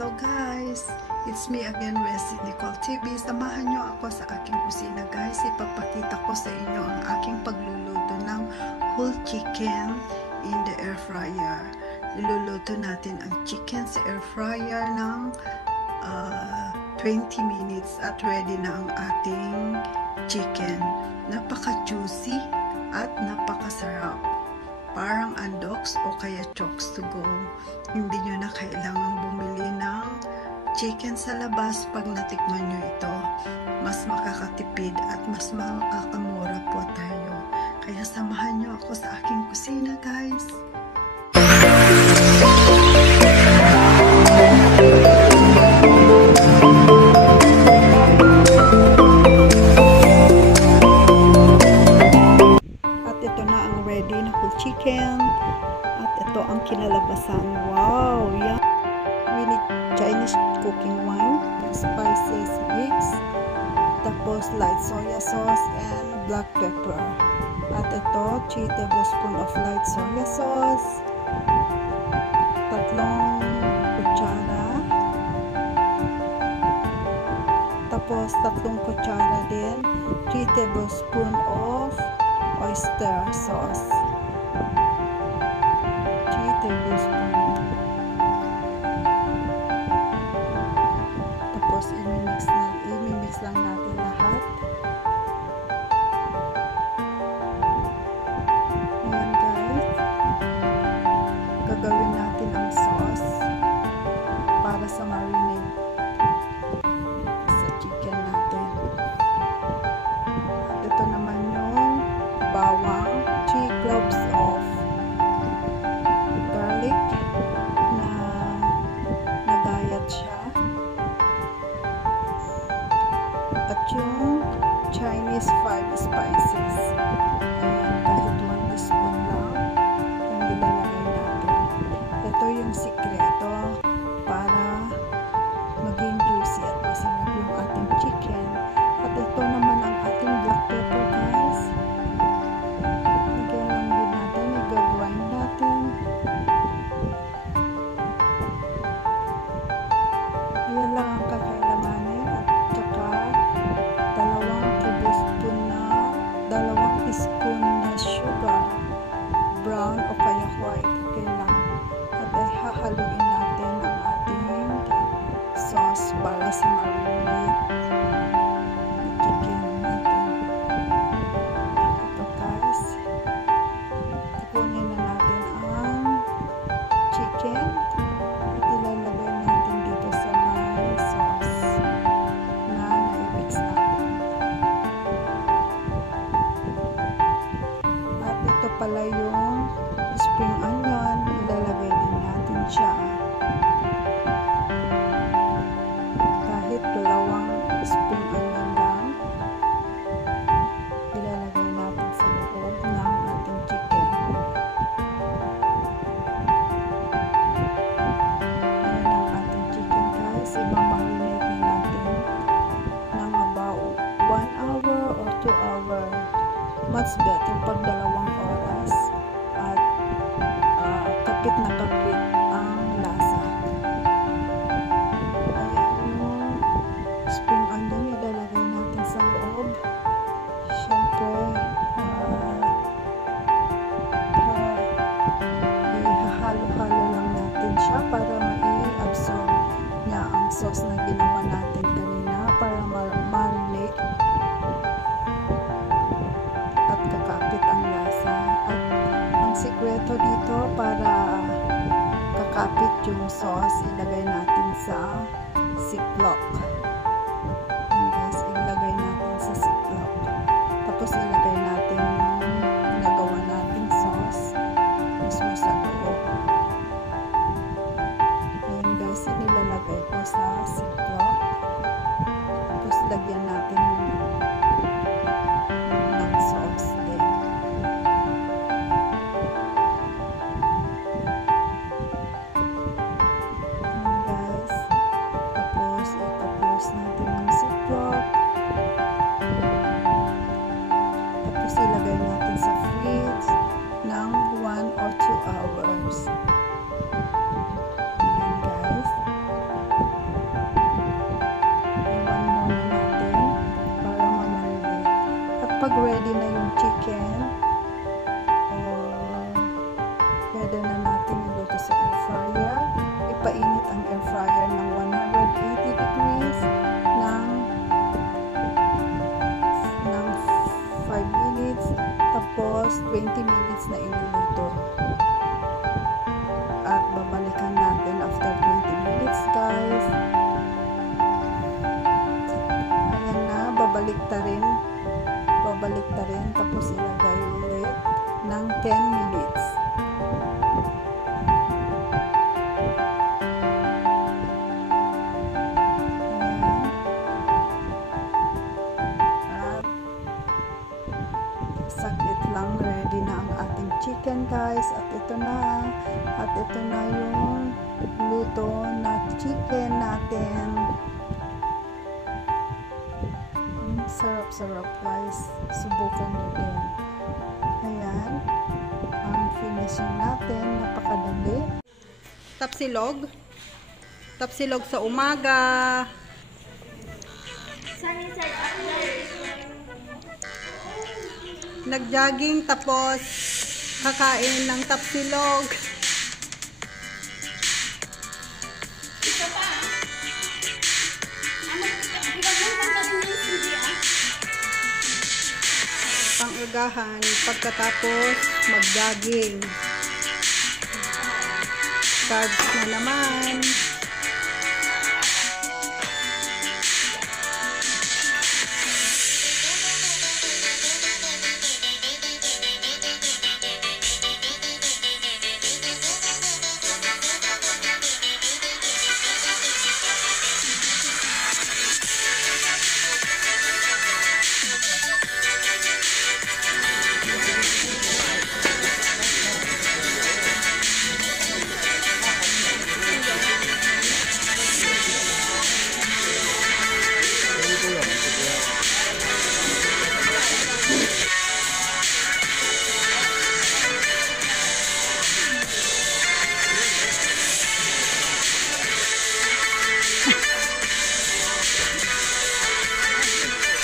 Hello guys! It's me again, Resi Nicole TV. Samahan nyo ako sa aking kusina guys. Ipapakita ko sa inyo ang aking pagluluto ng whole chicken in the air fryer. Iluluto natin ang chicken sa air fryer ng 20 minutes at ready na ang ating chicken. Napaka-juicy at napakasarap. Parang andoks o kaya chokes to go. Hindi nyo na kailangang bumili ng chicken sa labas pag natikman nyo ito. Mas makakatipid at mas makakamura po tayo. Kaya samahan nyo ako sa aking kusina guys. Chicken at ito ang kinalabasan. Wow, yeah. We need Chinese cooking wine, spices mix, tapos light soya sauce and black pepper. At ito 3 tablespoon of light soya sauce, 3 kutsara, tapos 3 kutsara din 3 tablespoon of oyster sauce. Tapos imimix lang natin lahat. Ayan guys, gagawin natin ang sauce para sa marinade sa chicken natin. At ito naman yung bawang, 3 cloves of garlic na nagayat siya, at yung Chinese 5 spices. Ayan, kahit 1 teaspoon lang yung nilalagay natin. Ito yung sikreto para maging juicy at masarap yung ating chicken. At ito naman ang ating black pepper guys. Lagyan lang din natin, i-grind natin. Yan lang ang kakailanganin at saka 2 teaspoon na sugar, brown o kaya white, okay lang. At ay hahaluin natin ang ating sauce para sa marinade ng chicken natin. Ito guys, kukunin na natin ang chicken at ilalagay natin dito sa may sauce na na-mix natin. At ito pala yung spring onion, ilalagay din natin siya. Kahit 2 spring onion lang, ilalagay natin sa loob ng ating chicken. Ayan ang ating chicken guys. Imamarinate na natin ng about 1 hour or 2 hour. Much better pag 2 oras at kapit na kapit ang lasa. Ayan yung spring onion, ilalagay natin sa loob. Siyempre ihahalo-halo lang natin siya para mai-absorb niya ang sauce na ginawa natin kanina para marinate at kakapit ang lasa. At ang sikreto dito para kakapit yung sauce, ilagay natin sa ziplock. And guys, ilagay natin sa ziplock. Tapos ilagay natin yung nagawa nating sauce mismo sa loob. Ayan guys, inilalagay ko sa ziplock. Tapos lagyan natin ng sauce din. Ayan guys, tapos kapag ready na yung chicken, pwede na natin iluto sa air fryer. Ipainit ang air fryer ng 180 degrees ng 5 minutes, tapos 20 minutes na iluluto. At babalikan natin after 20 minutes, guys. Ayan na, babalik ta rin, tapos ilagay ulit ng 10 minutes. Saglit lang, ready na ang ating chicken, guys. At ito na yung luto na chicken natin. Sarap-sarap, guys. Subukan nyo din. Ayan ang finishing natin, napakadali. Tapsilog sa umaga. Nag-jogging tapos kakain ng tapsilog. Pang-agahan pagkatapos mag-jogging. Carbs na naman.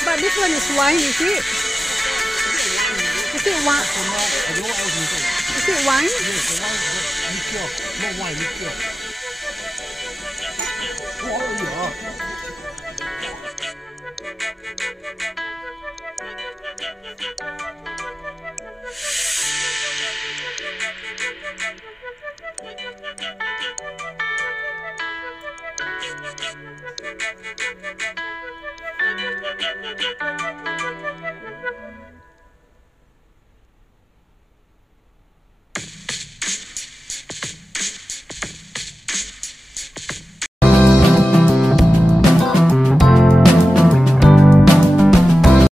But this one is wine, is it? Is it wine? Is it wine? Yes, the wine, liqueur, not wine, liqueur. Oh, yeah.